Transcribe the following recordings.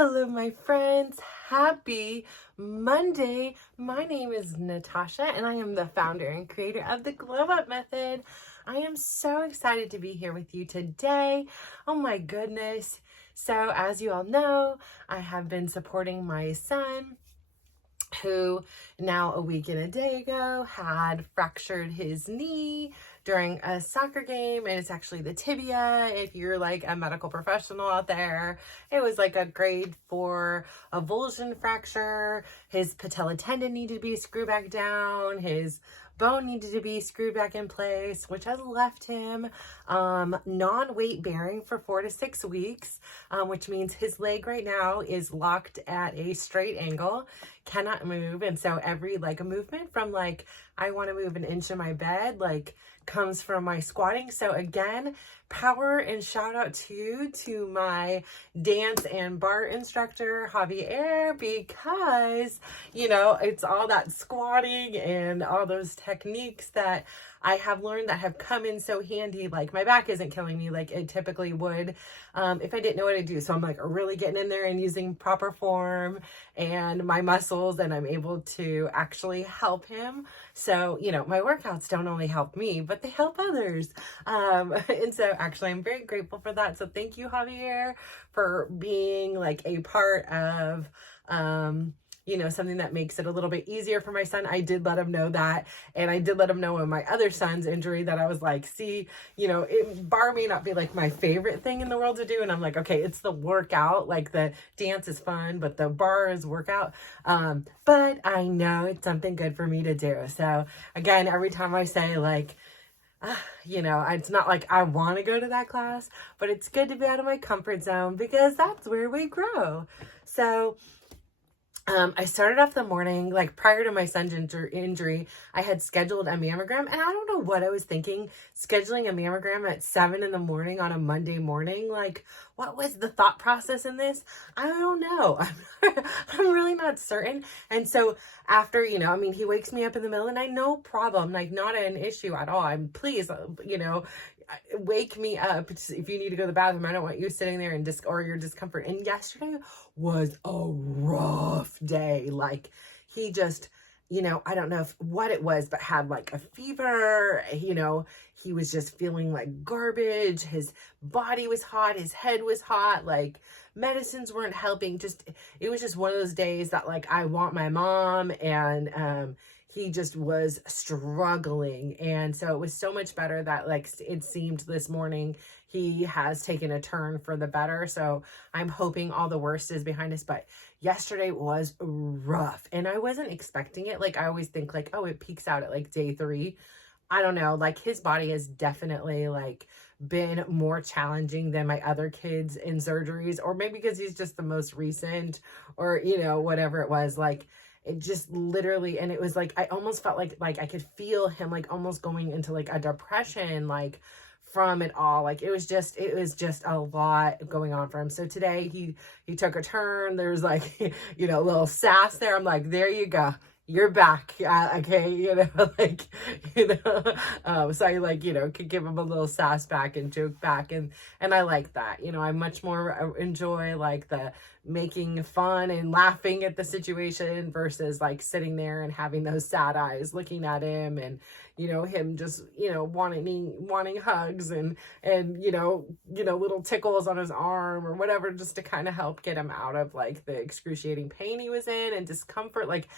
Hello, my friends. Happy Monday. My name is Natasha, and I am the founder and creator of the Glow Up Method. I am so excited to be here with you today. Oh my goodness. So, as you all know, I have been supporting my son, who now a week and a day ago had fractured his knee during a soccer game, and it's actually the tibia. If you're like a medical professional out there, it was like a grade 4 avulsion fracture. His patella tendon needed to be screwed back down. His bone needed to be screwed back in place, which has left him non-weight bearing for 4 to 6 weeks, which means his leg right now is locked at a straight angle, cannot move. And so every like a movement from like, I want to move an inch in my bed, like comes from my squatting. So again, power and shout out to my dance and bar instructor, Javier, because, you know, it's all that squatting and all those techniques that I have learned that have come in so handy. Like my back isn't killing me like it typically would if I didn't know what to do. So I'm like really getting in there and using proper form and my muscles, and I'm able to actually help him. So, you know, my workouts don't only help me, but they help others. And so actually I'm very grateful for that. So thank you, Javier, for being like a part of, you know, something that makes it a little bit easier for my son. I did let him know that. And I did let him know in my other son's injury that I was like, see, you know, bar may not be like my favorite thing in the world to do. And I'm like, okay, it's the workout. Like the dance is fun, but the bar is workout. But I know it's something good for me to do. So again, every time I say like, you know, it's not like I want to go to that class, but it's good to be out of my comfort zone because that's where we grow. So I started off the morning, like prior to my son's injury, I had scheduled a mammogram, and I don't know what I was thinking, scheduling a mammogram at 7 in the morning on a Monday morning. Like, what was the thought process in this? I don't know. I'm really not certain. And so after, you know, I mean, he wakes me up in the middle of the night, no problem, like not an issue at all. I'm please, you know, wake me up if you need to go to the bathroom. I don't want you sitting there in or your discomfort. And yesterday was a rough day. Like he just, you know, I don't know what it was, but had like a fever. You know, he was just feeling like garbage. His body was hot. His head was hot. Like medicines weren't helping. Just, it was just one of those days that like, I want my mom, and, he just was struggling. And so it was so much better that like it seemed this morning he has taken a turn for the better. So I'm hoping all the worst is behind us. But yesterday was rough, and I wasn't expecting it. Like I always think like, oh, it peaks out at like day 3. I don't know, like his body has definitely like been more challenging than my other kids in surgeries, or maybe because he's just the most recent, or, you know, whatever it was. Like it just literally, and it was like, I almost felt like I could feel him like almost going into like a depression, like from it all. Like it was just a lot going on for him. So today he took a turn. There's like, you know, a little sass there. I'm like, there you go. You're back. Okay. You know, like, you know, so I like, you know, could give him a little sass back and joke back. And I like that, you know, I much more enjoy like the making fun and laughing at the situation versus like sitting there and having those sad eyes looking at him, and, you know, him just, you know, wanting hugs and, you know, little tickles on his arm or whatever, just to kind of help get him out of like the excruciating pain he was in and discomfort. Like,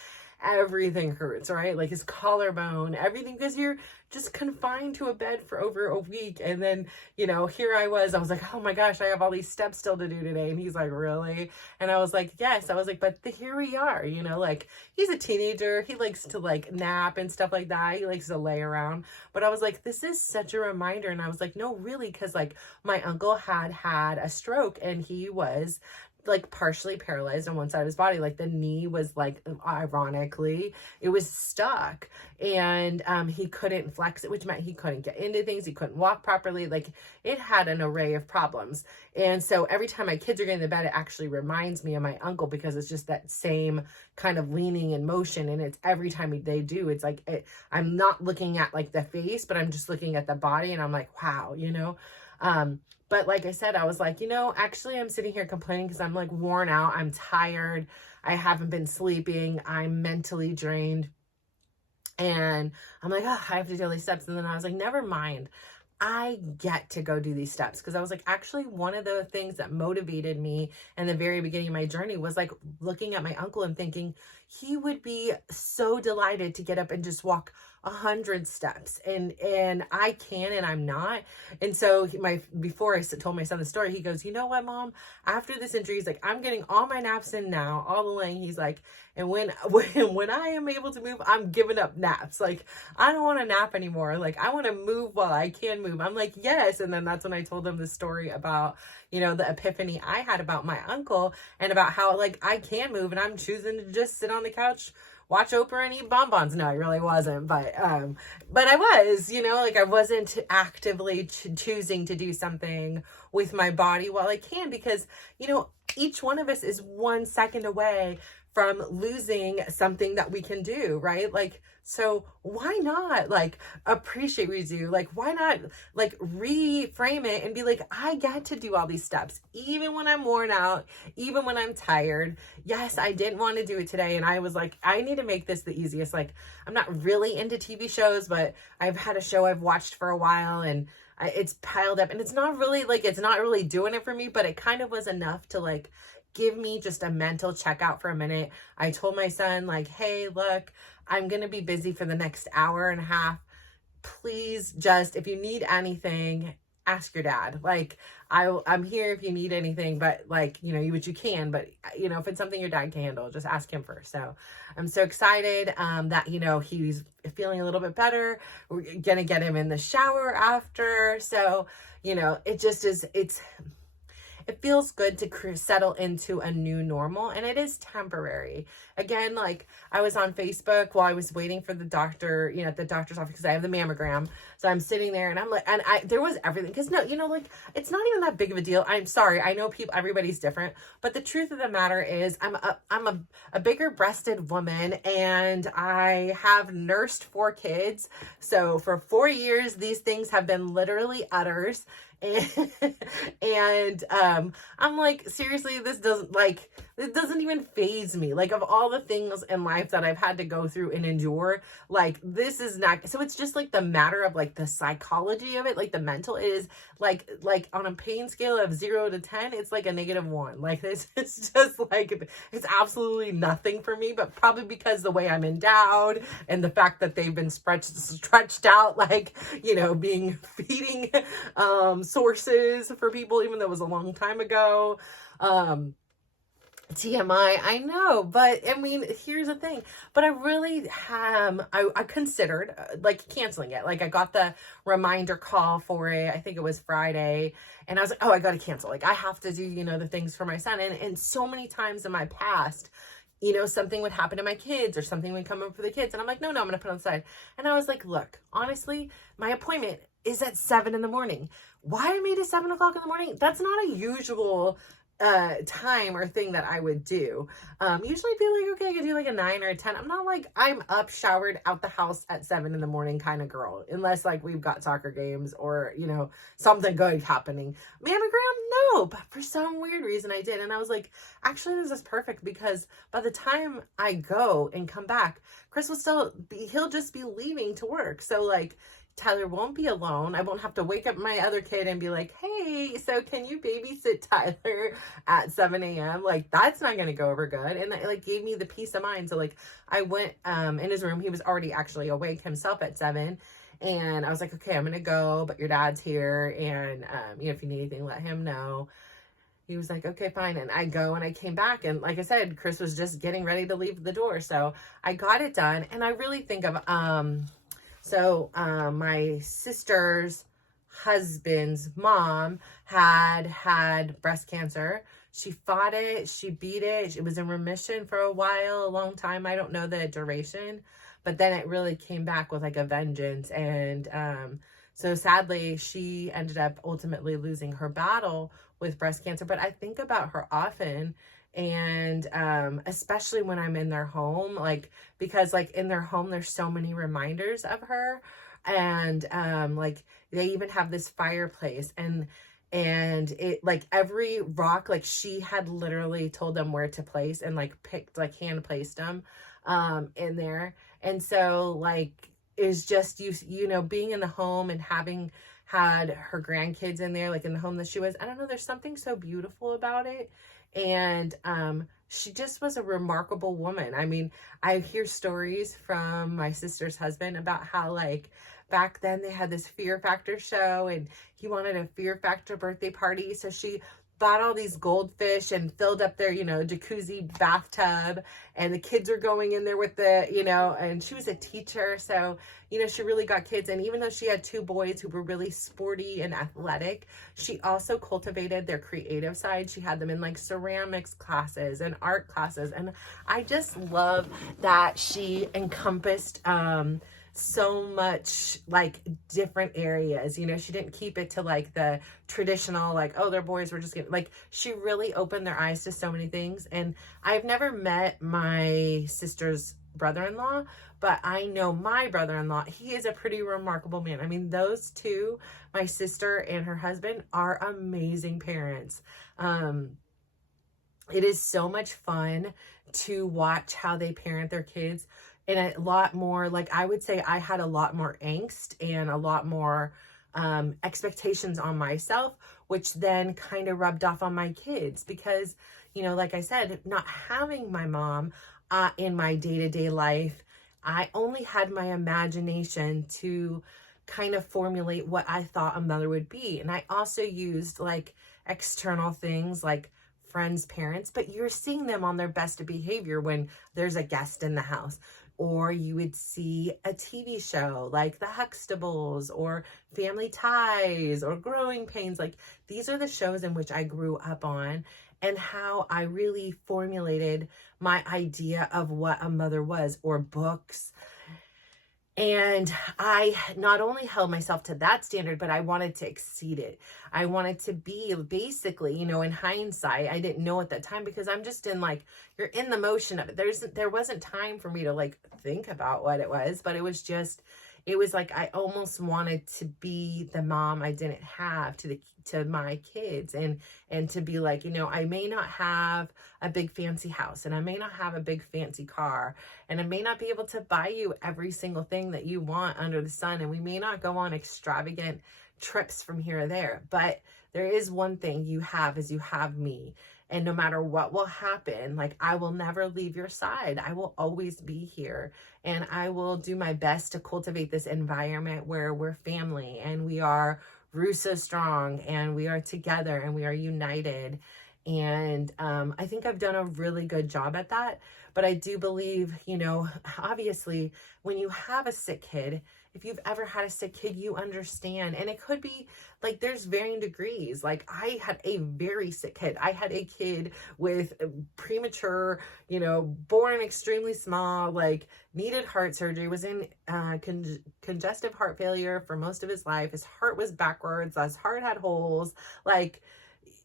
everything hurts, right? Like his collarbone, everything, because you're just confined to a bed for over a week. And then, you know, here I was like, oh my gosh, I have all these steps still to do today. And he's like, really? And I was like, yes. I was like, but here we are, you know, like he's a teenager. He likes to like nap and stuff like that. He likes to lay around. But I was like, this is such a reminder. And I was like, no, really? Because like my uncle had a stroke, and he was like partially paralyzed on one side of his body. Like the knee was like, ironically, it was stuck, and he couldn't flex it, which meant he couldn't get into things. He couldn't walk properly. Like it had an array of problems. And so every time my kids are getting to bed, it actually reminds me of my uncle, because it's just that same kind of leaning and motion. And it's every time they do, it's like, I'm not looking at like the face, but I'm just looking at the body, and I'm like, wow, you know? But like I said, I was like, actually I'm sitting here complaining because I'm like worn out. I'm tired. I haven't been sleeping. I'm mentally drained. And I'm like, oh, I have to do all these steps. And then I was like, never mind. I get to go do these steps. Because I was like, actually, one of the things that motivated me in the very beginning of my journey was like looking at my uncle and thinking he would be so delighted to get up and just walk 100 steps. And I can, and I'm not. And so before I told my son the story, he goes, you know what, Mom? After this injury, he's like, I'm getting all my naps in now, all the laying. He's like, and when I am able to move, I'm giving up naps. Like, I don't want to nap anymore. Like, I want to move while I can move. I'm like, yes. And then that's when I told him the story about, the epiphany I had about my uncle and about how, like, I can move and I'm choosing to just sit on the couch, watch Oprah and eat bonbons. No, I really wasn't. But I was, like I wasn't actively choosing to do something with my body while I can, because, each one of us is 1 second away from losing something that we can do, right? Like, so why not like appreciate what we do? Like, why not like reframe it and be like, I get to do all these steps, even when I'm worn out, even when I'm tired. Yes, I didn't want to do it today. And I was like, I need to make this the easiest. Like, I'm not really into TV shows, but I've had a show I've watched for a while and it's piled up, and it's not really doing it for me, but it kind of was enough to like give me just a mental checkout for a minute. I told my son, like, hey, look, I'm going to be busy for the next hour and a half. Please just, if you need anything, ask your dad. Like, I'm here if you need anything, but like, what you can, but if it's something your dad can handle, just ask him first. So I'm so excited that, he's feeling a little bit better. We're going to get him in the shower after. So, it just is, it feels good to settle into a new normal, and it is temporary. Again, like I was on Facebook while I was waiting for the doctor, at the doctor's office, because I have the mammogram. So I'm sitting there and I'm like, and there was everything. Cause no, like it's not even that big of a deal. I'm sorry. I know everybody's different, but the truth of the matter is I'm a bigger breasted woman, and I have nursed 4 kids. So for 4 years, these things have been literally udders. And I'm like, seriously, it doesn't even faze me. Like, of all the things in life that I've had to go through and endure, like, this is not. So it's just like the matter of like the psychology of it, like the mental is like on a pain scale of 0 to 10, it's like a -1. Like, this is just like, it's absolutely nothing for me, but probably because the way I'm endowed and the fact that they've been stretched out, like, being feeding sources for people, even though it was a long time ago. TMI, I know, but I mean, here's the thing. But I really I considered like canceling it. Like, I got the reminder call for it. I think it was Friday, and I was like, oh, I got to cancel. Like, I have to do, the things for my son. And so many times in my past, something would happen to my kids or something would come up for the kids. And I'm like, no, I'm going to put it on the side. And I was like, look, honestly, my appointment is at 7 in the morning. Why I made it 7 o'clock in the morning? That's not a usual time or thing that I would do. Usually I'd be like, okay, I could do like a 9 or a 10. I'm not like, I'm up, showered, out the house at 7 in the morning kind of girl, unless like we've got soccer games or, something good happening. Mammogram, no, but for some weird reason I did. And I was like, actually, this is perfect, because by the time I go and come back, Chris will he'll just be leaving to work. So like, Tyler won't be alone. I won't have to wake up my other kid and be like, hey, so can you babysit Tyler at 7 a.m.? Like, that's not going to go over good. And that like gave me the peace of mind. So like, I went in his room. He was already actually awake himself at 7. And I was like, okay, I'm going to go, but your dad's here. And, if you need anything, let him know. He was like, okay, fine. And I go, and I came back. And like I said, Chris was just getting ready to leave the door. So I got it done. And I really think of, my sister's husband's mom had breast cancer. She fought it. She beat it. It was in remission for a while, a long time. I don't know the duration, but then it really came back with like a vengeance. And so sadly, she ended up ultimately losing her battle with breast cancer. But I think about her often. And especially when I'm in their home, like, because like in their home there's so many reminders of her. And like they even have this fireplace, and it like every rock, like she had literally told them where to place and like picked, like hand placed them in there. And so like is just you know, being in the home and having had her grandkids in there, like in the home that she was, I don't know, there's something so beautiful about it. And she just was a remarkable woman. I mean, I hear stories from my sister's husband about how like back then they had this Fear Factor show and he wanted a Fear Factor birthday party. So she bought all these goldfish and filled up their, you know, jacuzzi bathtub, and the kids were going in there with the, you know, and she was a teacher. So, you know, she really got kids. And even though she had two boys who were really sporty and athletic, she also cultivated their creative side. She had them in like ceramics classes and art classes. And I just love that she encompassed, so much like different areas. You know, she didn't keep it to like the traditional, like, oh, their boys were just getting, like, she really opened their eyes to so many things. And I've never met my sister's brother-in-law, but I know my brother-in-law, he is a pretty remarkable man. I mean, those two, my sister and her husband, are amazing parents. It is so much fun to watch how they parent their kids. And a lot more, like I would say I had a lot more angst and a lot more expectations on myself, which then kind of rubbed off on my kids because, you know, like I said, not having my mom in my day-to-day life, I only had my imagination to kind of formulate what I thought a mother would be. And I also used like external things like friends' parents, but you're seeing them on their best behavior when there's a guest in the house. Or you would see a TV show like The Huxtables or Family Ties or Growing Pains. Like these are the shows in which I grew up on, and how I really formulated my idea of what a mother was, or books. And I not only held myself to that standard, but I wanted to exceed it. I wanted to be basically, you know, in hindsight, I didn't know at that time because I'm just in like, you're in the motion of it. There wasn't time for me to like think about what it was, but it was like I almost wanted to be the mom I didn't have to my kids, and to be like, you know, I may not have a big fancy house, and I may not have a big fancy car, and I may not be able to buy you every single thing that you want under the sun, and we may not go on extravagant trips from here or there, but there is one thing you have, is you have me. And no matter what will happen, like I will never leave your side. I will always be here. And I will do my best to cultivate this environment where we're family and we are Russo strong and we are together and we are united. And I think I've done a really good job at that. But I do believe, you know, obviously when you have a sick kid, if you've ever had a sick kid, you understand. And it could be like, there's varying degrees. Like I had a very sick kid. I had a kid with premature, you know, born extremely small, like needed heart surgery, was in congestive heart failure for most of his life. His heart was backwards. His heart had holes. Like,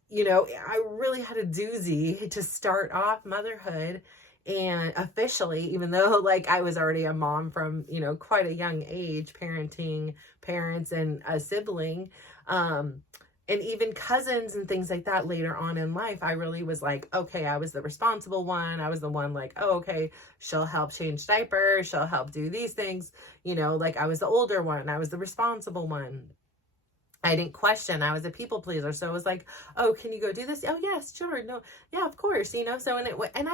you know, I really had a doozy to start off motherhood. And officially, even though like I was already a mom from, you know, quite a young age, parenting parents and a sibling, and even cousins and things like that later on in life, I really was like, okay, I was the responsible one. I was the one like, oh, okay, she'll help change diapers. She'll help do these things. You know, like I was the older one. I was the responsible one. I didn't question. I was a people pleaser. So it was like, oh, can you go do this? Oh, yes, sure. No, yeah, of course. You know, so, and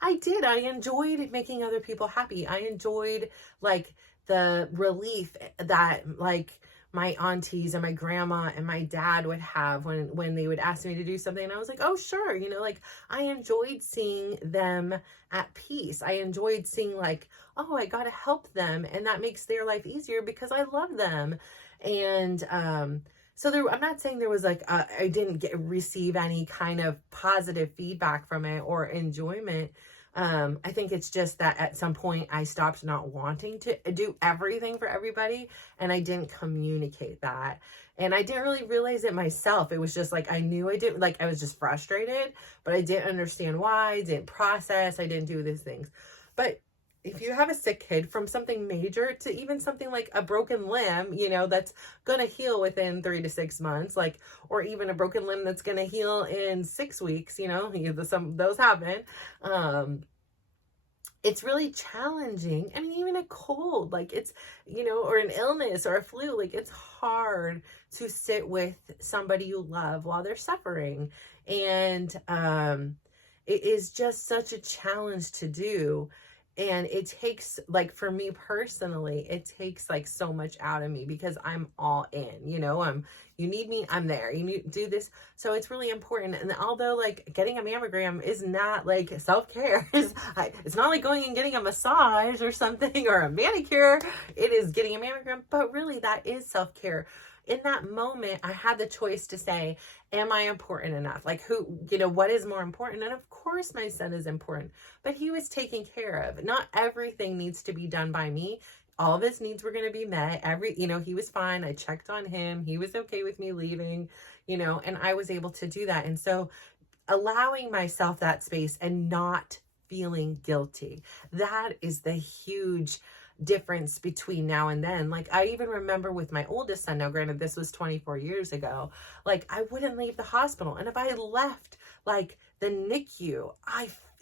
I did, I enjoyed making other people happy. I enjoyed like the relief that like my aunties and my grandma and my dad would have when they would ask me to do something. And I was like, oh, sure. You know, like I enjoyed seeing them at peace. I enjoyed seeing like, oh, I got to help them. And that makes their life easier because I love them. And, so I'm not saying there was like, I didn't receive any kind of positive feedback from it or enjoyment. I think it's just that at some point I stopped not wanting to do everything for everybody, and I didn't communicate that. And I didn't really realize it myself. It was just like, I knew I didn't, like, I was just frustrated, but I didn't understand why, I didn't process, I didn't do these things. But if you have a sick kid, from something major to even something like a broken limb, that's going to heal within 3 to 6 months, like, or even a broken limb that's going to heal in 6 weeks, some those happen. It's really challenging. I mean, even a cold, like it's, or an illness or a flu, like it's hard to sit with somebody you love while they're suffering. And it is just such a challenge to do. And it takes, like, for me personally, it takes like so much out of me because I'm all in, you need me, I'm there. You need to do this. So it's really important. And although like getting a mammogram is not like self-care, it's not like going and getting a massage or something or a manicure. It is getting a mammogram, but really that is self-care. In that moment, I had the choice to say, am I important enough? Like what is more important? And of course my son is important, but he was taken care of. Not everything needs to be done by me. All of his needs were going to be met. He was fine. I checked on him. He was okay with me leaving, and I was able to do that. And so allowing myself that space and not feeling guilty, that is the huge difference between now and then. Like, I even remember with my oldest son, now granted this was 24 years ago, like I wouldn't leave the hospital. And if I left like the NICU,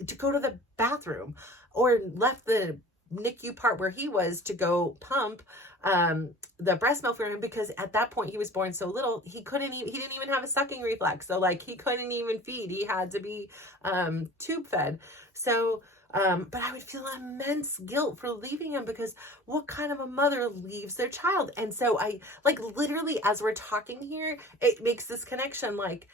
to go to the bathroom, or left the NICU part where he was to go pump the breast milk for him, because at that point he was born so little, he didn't even have a sucking reflex. So like he couldn't even feed. He had to be tube fed. So but I would feel immense guilt for leaving him, because what kind of a mother leaves their child? And so I, like, literally as we're talking here, it makes this connection, like,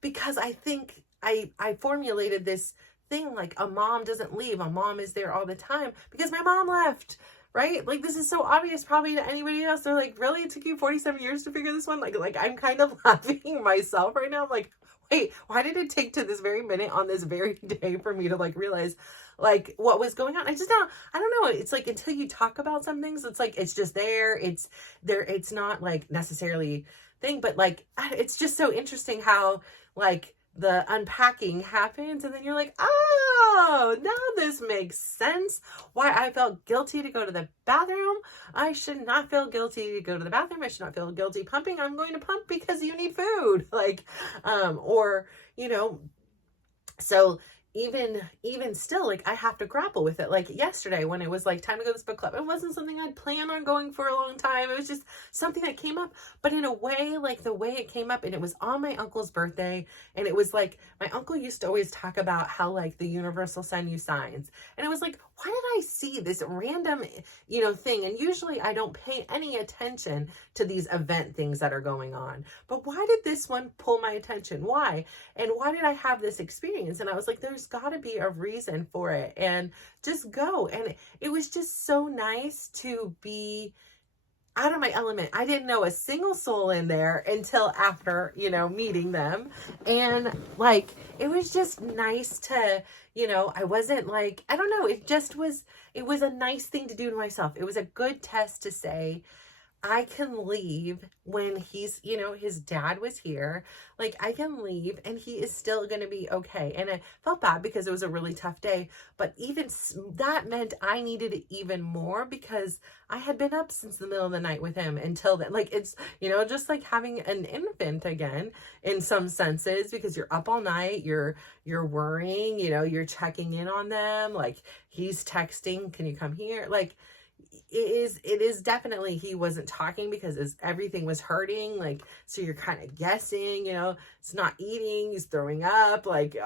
because I think I formulated this thing, like, a mom doesn't leave, a mom is there all the time, because my mom left, right? Like, this is so obvious probably to anybody else. They're like, really? It took you 47 years to figure this one? Like I'm kind of laughing myself right now. I'm like, wait, why did it take to this very minute on this very day for me to like realize like what was going on? I don't know. It's like, until you talk about some things, it's like, it's just there. It's not like necessarily thing, but like, it's just so interesting how like the unpacking happens, and then you're like, oh, now this makes sense. Why I felt guilty to go to the bathroom. I should not feel guilty to go to the bathroom. I should not feel guilty pumping. I'm going to pump because you need food. Like, or, so even still, like, I have to grapple with it. Like yesterday when it was like time to go to this book club, it wasn't something I'd planned on going for a long time. It was just something that came up, but in a way, like the way it came up, and it was on my uncle's birthday. And it was like, my uncle used to always talk about how like the universe will send you signs. And it was like, why did I see this random, thing? And usually I don't pay any attention to these event things that are going on, but why did this one pull my attention? Why? And why did I have this experience? And I was like, there's got to be a reason for it, and just go. And it was just so nice to be out of my element. I didn't know a single soul in there until after, meeting them. And like, it was just nice to, I wasn't like, I don't know. It was a nice thing to do to myself. It was a good test to say, I can leave when he's, his dad was here. Like, I can leave and he is still going to be okay. And I felt bad because it was a really tough day. But even that meant I needed it even more, because I had been up since the middle of the night with him until then. Like, it's, just like having an infant again in some senses, because you're up all night, you're worrying, you're checking in on them. Like, he's texting, can you come here? Like, it is definitely, he wasn't talking because everything was hurting. Like, so you're kind of guessing, it's not eating, he's throwing up. Like,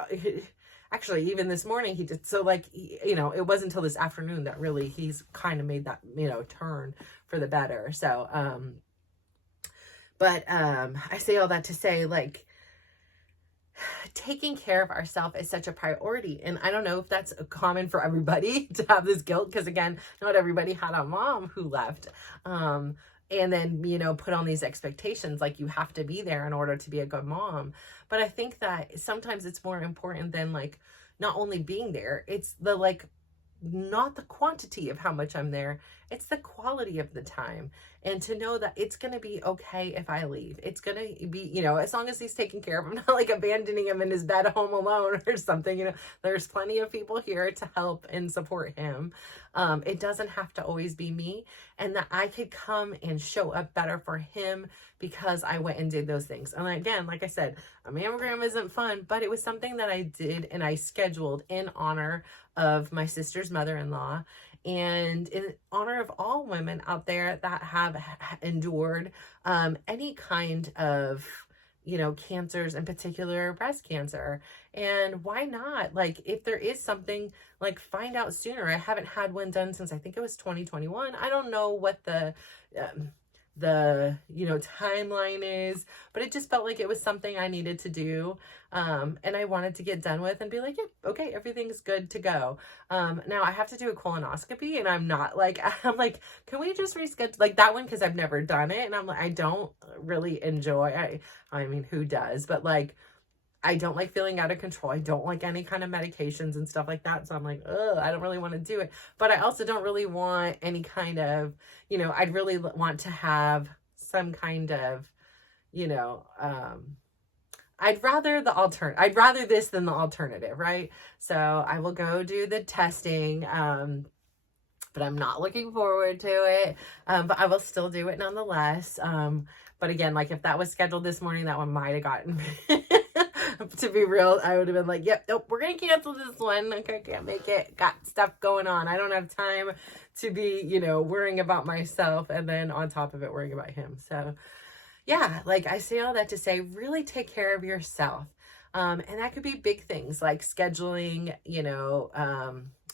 actually, even this morning he did. So like, it wasn't until this afternoon that really he's kind of made that, turn for the better. So, but I say all that to say, like, taking care of ourselves is such a priority. And I don't know if that's common for everybody to have this guilt, because again, not everybody had a mom who left. And then, put on these expectations, like you have to be there in order to be a good mom. But I think that sometimes it's more important than like not only being there, it's the like not the quantity of how much I'm there, it's the quality of the time. And to know that it's going to be okay if I leave. It's going to be, as long as he's taken care of, I'm not like abandoning him in his bed home alone or something. There's plenty of people here to help and support him. It doesn't have to always be me, and that I could come and show up better for him because I went and did those things. And again, like I said, a mammogram isn't fun, but it was something that I did and I scheduled in honor of my sister's mother-in-law, and in honor of all women out there that have endured any kind of cancers, in particular breast cancer. And why not, like, if there is something, like, find out sooner. I haven't had one done since I think it was 2021. I don't know what the timeline is, but it just felt like it was something I needed to do, and I wanted to get done with and be like, yeah, okay, everything's good to go. Now I have to do a colonoscopy, and I'm like, can we just reschedule like that one, because I've never done it, and I'm like, I don't really enjoy, I mean, who does, but like, I don't like feeling out of control. I don't like any kind of medications and stuff like that. So I'm like, ugh, I don't really want to do it. But I also don't really want any kind of, I'd really want to have some kind of, I'd rather this than the alternative, right? So I will go do the testing, but I'm not looking forward to it. But I will still do it nonetheless. But again, like, if that was scheduled this morning, that one might have gotten to be real, I would have been like, yep, nope, we're going to cancel this one. Okay, can't make it. Got stuff going on. I don't have time to be, worrying about myself, and then on top of it, worrying about him. So yeah, like, I say all that to say, really take care of yourself. And that could be big things like scheduling,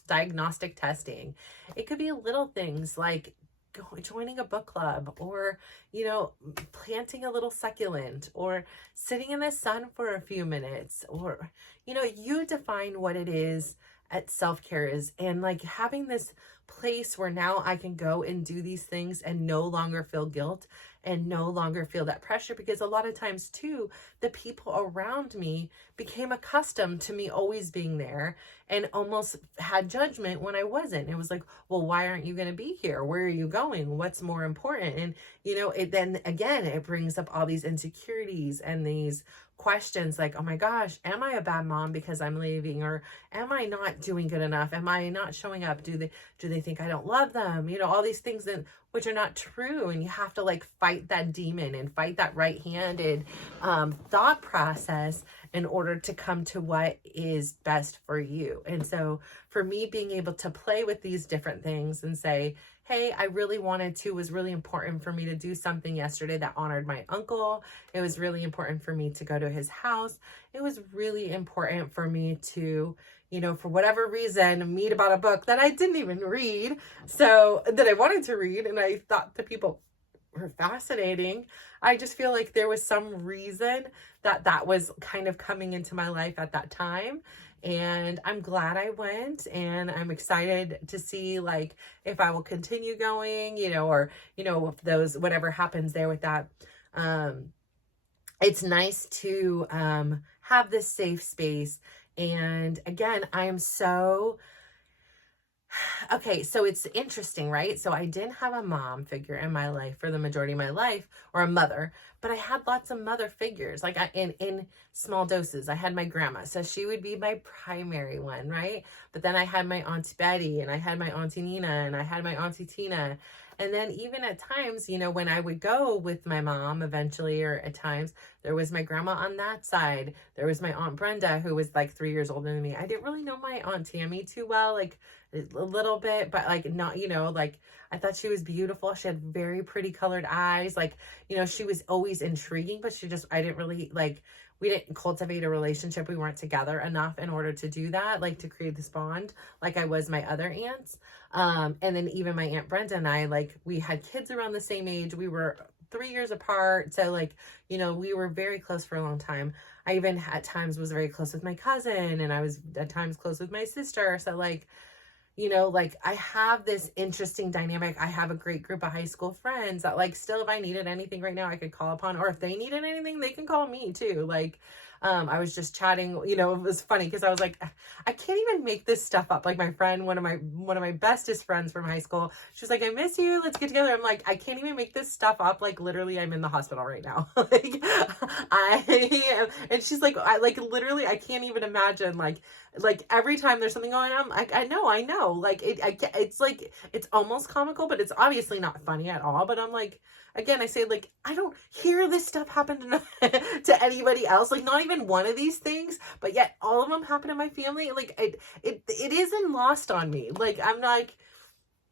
diagnostic testing. It could be little things like joining a book club, or planting a little succulent, or sitting in the sun for a few minutes, or you define what it is at self-care is, and like having this place where now I can go and do these things and no longer feel guilt and no longer feel that pressure, because a lot of times too, the people around me became accustomed to me always being there and almost had judgment when I wasn't. It was like, well, why aren't you going to be here? Where are you going? What's more important? And then again, it brings up all these insecurities and these questions like, oh my gosh, am I a bad mom because I'm leaving? Or am I not doing good enough? Am I not showing up? Do they think I don't love them? All these things that which are not true. And you have to like fight that demon and fight that right-handed thought process in order to come to what is best for you. And so for me, being able to play with these different things and say, hey, I really wanted to, was really important for me to do something yesterday that honored my uncle. It was really important for me to go to his house. It was really important for me to, for whatever reason, meet about a book that I didn't even read, so that I wanted to read, and I thought the people were fascinating. I just feel like there was some reason that was kind of coming into my life at that time. And I'm glad I went, and I'm excited to see like if I will continue going, or, if those, whatever happens there with that. It's nice to have this safe space. And again, I am so, okay, so it's interesting, right? So I didn't have a mom figure in my life for the majority of my life, or a mother, but I had lots of mother figures, like in small doses. I had my grandma, so she would be my primary one, right? But then I had my Auntie Betty, and I had my Auntie Nina, and I had my Auntie Tina. And then even at times, when I would go with my mom eventually, or at times, there was my grandma on that side. There was my Aunt Brenda, who was like 3 years older than me. I didn't really know my Aunt Tammy too well, like a little bit, but like not, like I thought she was beautiful. She had very pretty colored eyes. Like, she was always intriguing, but I didn't really we didn't cultivate a relationship. We weren't together enough in order to do that, like to create this bond like I was my other aunts. And then even my Aunt Brenda and I, like, we had kids around the same age. We were 3 years apart. So like, we were very close for a long time. I even at times was very close with my cousin, and I was at times close with my sister. So like, I have this interesting dynamic. I have a great group of high school friends that, like, still, if I needed anything right now, I could call upon, or if they needed anything, they can call me too. Like, I was just chatting, you know, it was funny because I was like, I can't even make this stuff up. Like my friend, one of my bestest friends from high school, she was like, I miss you, let's get together. I'm like, I can't even make this stuff up. Like literally I'm in the hospital right now. Like and she's like, literally I can't even imagine like every time there's something going on, like I know, like it's like it's almost comical, but it's obviously not funny at all. But I'm like, again, I say, like, I don't hear this stuff happen to anybody else, like not even one of these things, but yet all of them happen to my family. Like it isn't lost on me. Like I'm like,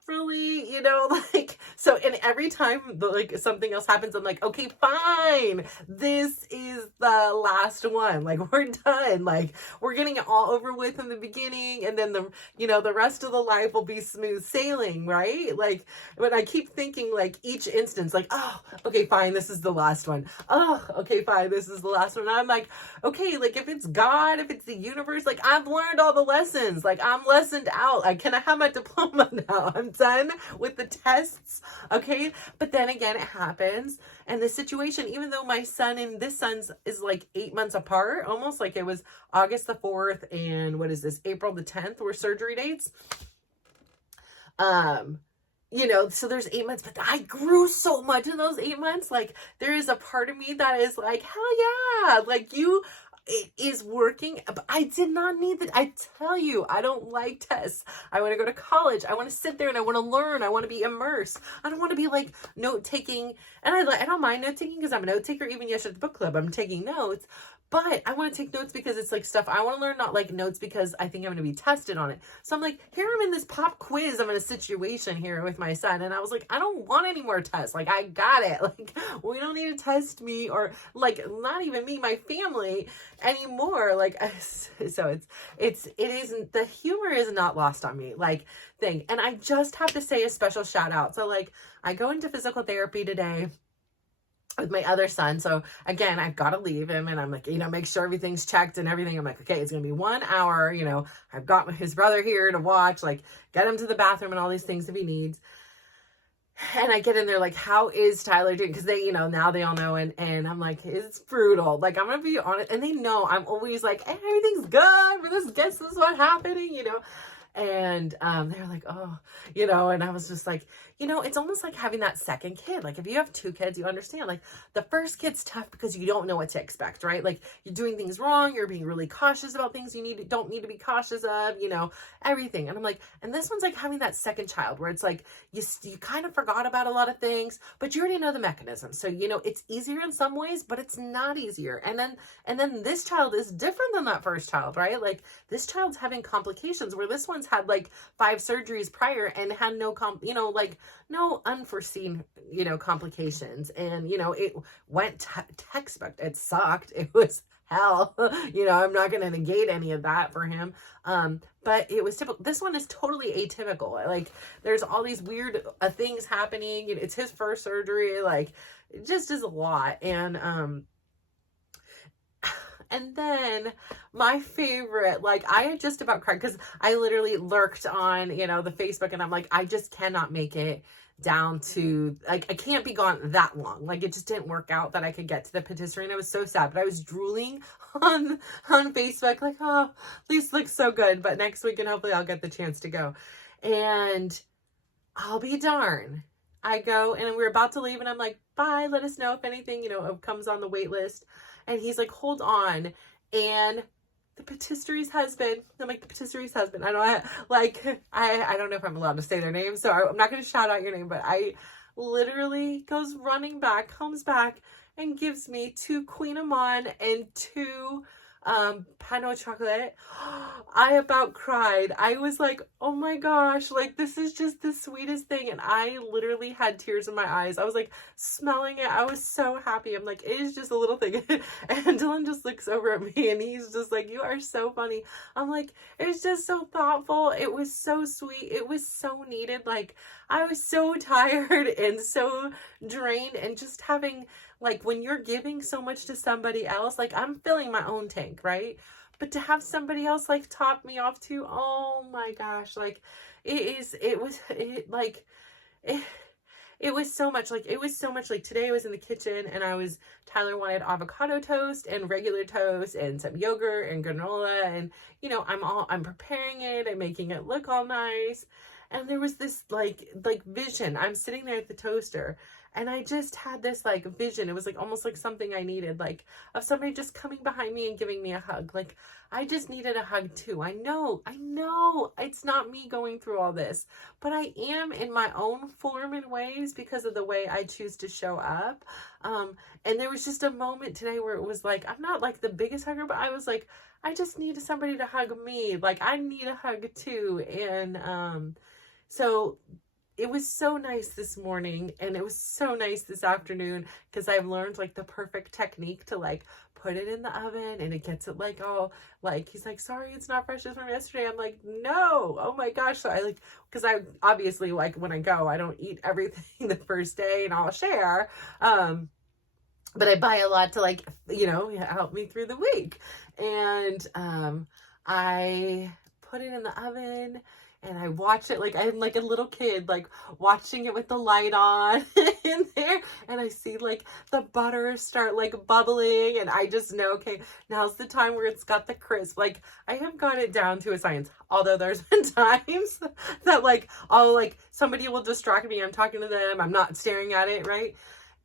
really, you know, like, so, and every time like something else happens, I'm like, okay, fine, this is the last one, like we're done, like we're getting it all over with in the beginning, and then the rest of the life will be smooth sailing, right? Like, but I keep thinking, like, each instance, like, oh, okay, fine, this is the last one, oh, okay, fine, this is the last one. And I'm like, okay, like if it's God, if it's the universe, like I've learned all the lessons, like I'm lessoned out, like can I have my diploma now? I'm done with the tests, okay? But then again, it happens, and the situation, even though my son and this son's is like 8 months apart, almost, like it was August the 4th and what is this, April the 10th were surgery dates. You know, so there's 8 months, but I grew so much in those 8 months. Like there is a part of me that is like, hell yeah, like it is working. But I did not need that. I tell you, I don't like tests. I want to go to college. I want to sit there and I want to learn. I want to be immersed. I don't want to be like note taking. And I don't mind note taking because I'm a note taker. Even yesterday at the book club, I'm taking notes. But I want to take notes because it's like stuff I want to learn, not like notes because I think I'm going to be tested on it. So I'm like, here I'm in this pop quiz. I'm in a situation here with my son. And I was like, I don't want any more tests. Like, I got it. Like, we don't need to test me, or like, not even me, my family anymore. Like, so it isn't, the humor is not lost on me. Like, thing. And I just have to say a special shout out. So like, I go into physical therapy today with my other son. So again, I've got to leave him, and I'm like, you know, make sure everything's checked and everything. I'm like, okay, it's going to be 1 hour. You know, I've got his brother here to watch, like get him to the bathroom and all these things if he needs. And I get in there like, how is Tyler doing? Because they, you know, now they all know. And I'm like, it's brutal. Like, I'm going to be honest. And they know I'm always like, hey, everything's good for this. Guess this is what's happening, you know. And they're like, oh, you know, and I was just like, you know, it's almost like having that second kid. Like if you have 2 kids, you understand, like the first kid's tough because you don't know what to expect, right? Like you're doing things wrong. You're being really cautious about things you don't need to be cautious of, you know, everything. And I'm like, and this one's like having that second child where it's like, you kind of forgot about a lot of things, but you already know the mechanism. So, you know, it's easier in some ways, but it's not easier. And then this child is different than that first child, right? Like this child's having complications where this one's had like 5 surgeries prior and had no no unforeseen, you know, complications. And, you know, it went textbook. It sucked. It was hell. You know, I'm not going to negate any of that for him. But it was typical. This one is totally atypical. Like there's all these weird things happening. It's his first surgery. Like it just is a lot. And then my favorite, like I had just about cried because I literally lurked on, you know, the Facebook, and I'm like, I just cannot make it down to, like, I can't be gone that long. Like it just didn't work out that I could get to the patisserie, and I was so sad, but I was drooling on Facebook like, oh, these look so good, but next week and hopefully I'll get the chance to go. And I'll be darn, I go and we're about to leave, and I'm like, bye, let us know if anything, you know, comes on the wait list. And he's like, hold on. And the patisserie's husband, I'm like, the patisserie's husband, I don't know if I'm allowed to say their name, so I'm not going to shout out your name, but I literally goes running back, comes back, and gives me 2 Queen Amman and 2 pain au chocolat. I about cried. I was like, oh my gosh, like this is just the sweetest thing. And I literally had tears in my eyes. I was like smelling it. I was so happy. I'm like, it is just a little thing. And Dylan just looks over at me and he's just like, you are so funny. I'm like, it's just so thoughtful. It was so sweet. It was so needed. Like I was so tired and so drained, and just having, like, when you're giving so much to somebody else, like I'm filling my own tank, right? But to have somebody else like top me off too, it it was so much like, today I was in the kitchen and Tyler wanted avocado toast and regular toast and some yogurt and granola, and I'm preparing it and making it look all nice. And there was this like vision. I'm sitting there at the toaster and I just had this like vision. It was like almost like something I needed, like of somebody just coming behind me and giving me a hug. Like I just needed a hug too. I know it's not me going through all this, but I am in my own form and ways because of the way I choose to show up. And there was just a moment today where it was like, I'm not like the biggest hugger, but I was like, I just need somebody to hug me. Like I need a hug too. And, so it was so nice this morning, and it was so nice this afternoon, because I've learned like the perfect technique to like put it in the oven and it gets it like all like, he's like, sorry, it's not fresh as from yesterday. I'm like, no, oh my gosh. So I like, because I obviously like when I go, I don't eat everything the first day and I'll share. But I buy a lot to like, help me through the week. And I put it in the oven. And I watch it like I'm like a little kid, like watching it with the light on in there. And I see like the butter start like bubbling. And I just know, okay, now's the time where it's got the crisp. Like I have got it down to a science. Although there's been times that like somebody will distract me. I'm talking to them. I'm not staring at it, right?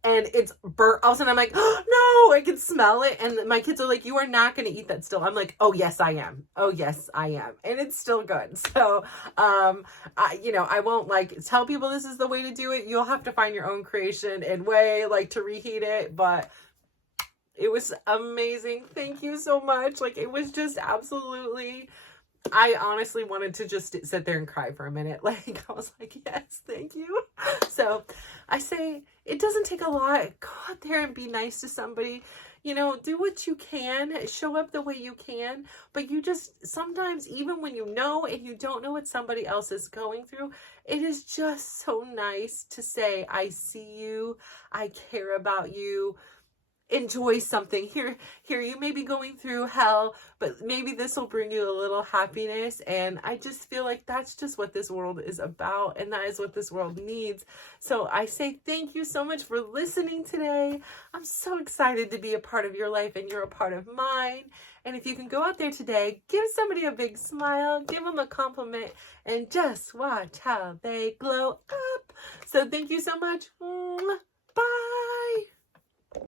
And it's burnt. All of a sudden I'm like, oh, no, I can smell it. And my kids are like, you are not going to eat that still. I'm like, oh yes, I am. Oh yes, I am. And it's still good. So, I won't like tell people this is the way to do it. You'll have to find your own creation and way like to reheat it. But it was amazing. Thank you so much. Like it was just absolutely, I honestly wanted to just sit there and cry for a minute. Like, I was like, yes, thank you. So I say it doesn't take a lot. Go out there and be nice to somebody. Do what you can. Show up the way you can. But you just, sometimes, even when you know and you don't know what somebody else is going through, it is just so nice to say, I see you. I care about you. Enjoy something here. You may be going through hell, but maybe this will bring you a little happiness. And I just feel like that's just what this world is about, and that is what this world needs. So I say thank you so much for listening today. I'm so excited to be a part of your life, and you're a part of mine. And if you can go out there today, give somebody a big smile, give them a compliment, and just watch how they glow up. So thank you so much.